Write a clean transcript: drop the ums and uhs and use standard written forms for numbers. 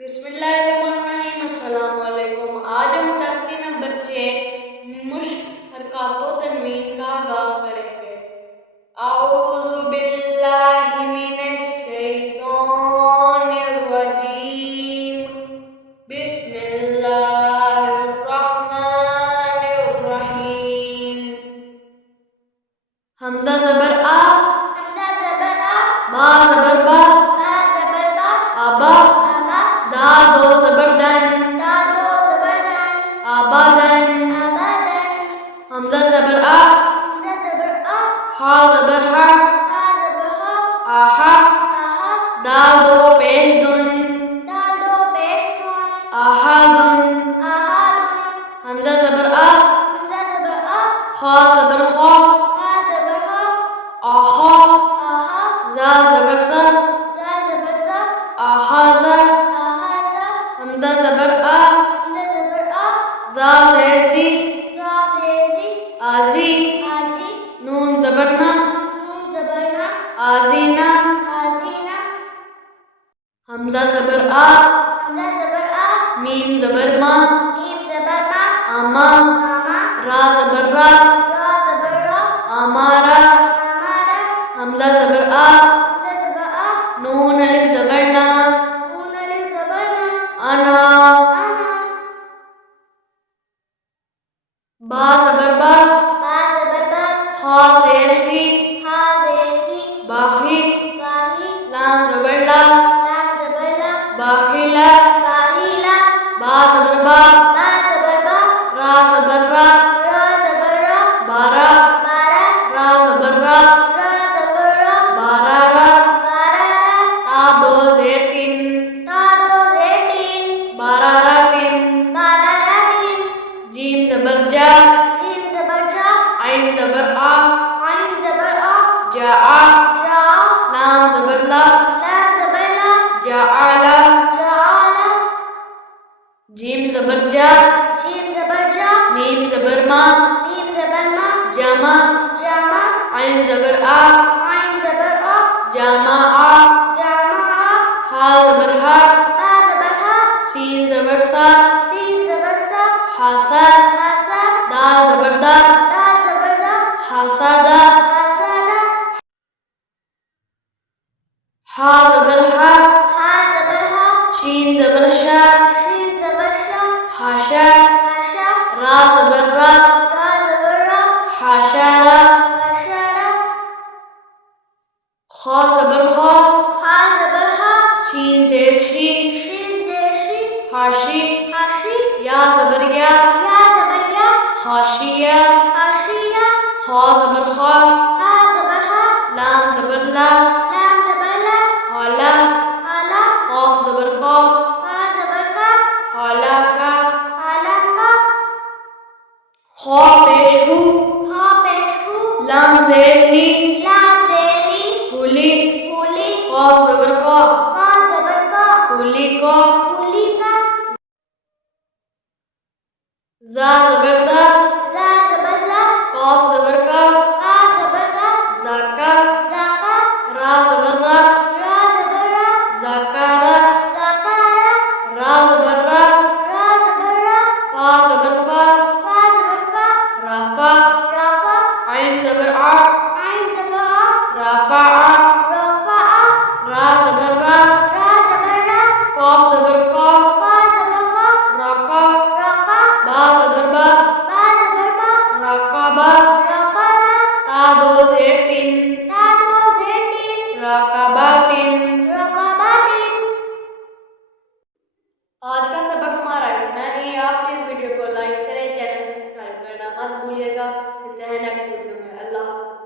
बिस्मिल्लाहिर्रहमानिर्रहीम। अस्सलाम वालेकुम। आज हम तहती नंबर 6 मुश्क हरकातो तनवीन का आगाज करेंगे। आऊज़ु बिल्लाहि मिनश शैतानिर रजीम। बिस्मिल्लाहिर्रहमानिर्रहीम। हमजा ज़बर आ, हमजा ज़बर आ, बा ज़बर बा, बा ज़बर बा, आबा, आबा, दाल दो ज़बर दन, दाल दो ज़बर दन, आबादन। आबादन। हमजा ज़बर आ, हमजा ज़बर आ, हा ज़बर हा, हा ज़बर हा, आहा, आहा, दाल दो पेश दुन, दाल दो पेश दुन, आहादुन। आहादुन। हमजा ज़बर आ, हमजा ज़बर आ, हा ज़बर हा, हा ज़बर हा, आहा, आहा, जा ज़बर ज़ा, जा ज़बर ज़ा, आहाज़ा। आहाज़ा। हमजा ज़बर आ, हमजा ज़बर आ, जा ज़ेर ज़ी, ज़ा ज़ेर ज़ी, आज़ी। आज़ी, नून ज़बर ना, नून ज़बर ना, आज़ीना। आज़ीना। हमजा ज़बर आ, हमजा ज़बर आ, मीम ज़बर मा, मीम ज़बर मा, आमा। आमा, रा ज़बर रा, रा ज़बर रा, आमारा। आमारा। हमजा ज़बर आ, हमजा ज़बर आ, नून अलिफ ज़बर ना, नून अलिफ ज़बर ना, अना। आना। बा ज़बर बा, बा ज़बर बा, हा ज़ेर ही, हा ज़ेर ही, बाही। बाही, लाम ज़बर ला, लाम ज़बर ला, बाखिला। बाहीला, बा ज़बर बा, बा ज़बर बा, रा ज़बर रा, रा ज़बर रा, बारा। बारा, रा ज़बर रा, रा ज़बर रा, बारारा। बारारा। ता दो ज़ेर तीन, ता दो ज़ेर तीन, बारारा तीन। बारारा तीन। जीम ज़बर जा, जीम ज़बर जा, आइन ज़बर आ, आइन ज़बर आ, जा आ। जा, लाम ज़बर ला, लाम ज़बर ला, जा आला। जा आला। जीम ज़बर जा, जीम ज़बर जा, मीम ज़बर मा, मीम ज़बर मा, जामा। जामा, आइन ज़बर आ, आइन ज़बर आ, जामा आ। जामा आ, हा ज़बर हा, हा ज़बर हा, सीन ज़बर सा, सीन ज़बर सा, हासा। हासा, दाल ज़बर दा, दाल ज़बर दा, हासादा। हासादा। हा ज़बर हा, हा ज़बर हा, शीन ज़बर शा, शीन ज़बर शा, हाशा। हाशा, रा ज़बर रा, रा ज़बर रा, हाशारा। हाशारा। खा ज़बर खा, हा ज़बर हा, शीन ज़ेर शी, शीन ज़ेर शी, हाशी। हाशी, या ज़बर या, या ज़बर या, हाशिया। हाशिया। खा ज़बर खा, हा ज़बर हा, लाम ज़बर ला, लाम ज़बर ला, हाला। हाला, कॉफ ज़बर का, का ज़बर का, हाला का। हाला का। खा पेश हू, हा पेश हू, लाम ज़ेर ली, लाम ज़ेर ली, हुली। हुली, कॉफ ज़बर का, का ज़बर का, हुली का। हुली का। जा ज़बर सा, ज़ा ज़बर ज़ा, कॉफ ज़बर का, का ज़बर का, ज़ाका। ज़ाका, रा ज़बर रा, रा ज़बर रा, ज़ाकारा। ज़ाकारा, रा ज़बर रा, रा ज़बर रा, फा ज़बर फा, फा ज़बर फा, राफा। राफा, आइन ज़बर आ, आइन ज़बर आ, राफा आ। रफ़ा आ, रा ज़बर रा, रा ज़बर रा, कॉफ ज़बर का, का ज़बर का, राका। रक़ा, बा ज़बर बा, बा ज़बर बा, राकाबा। रक़ाबा। ता दो ज़ेर तीन, ता दो ज़ेर तीन, राकाबा तीन। रक़ाबा तीन। आज का सबक हमारा इतना ही। आप प्लीज़ वीडियो को लाइक करें, चैनल सब्सक्राइब करना मत भूलिएगा। मिलते हैं नेक्स्ट वीडियो में। अल्लाह हाफ़िज़।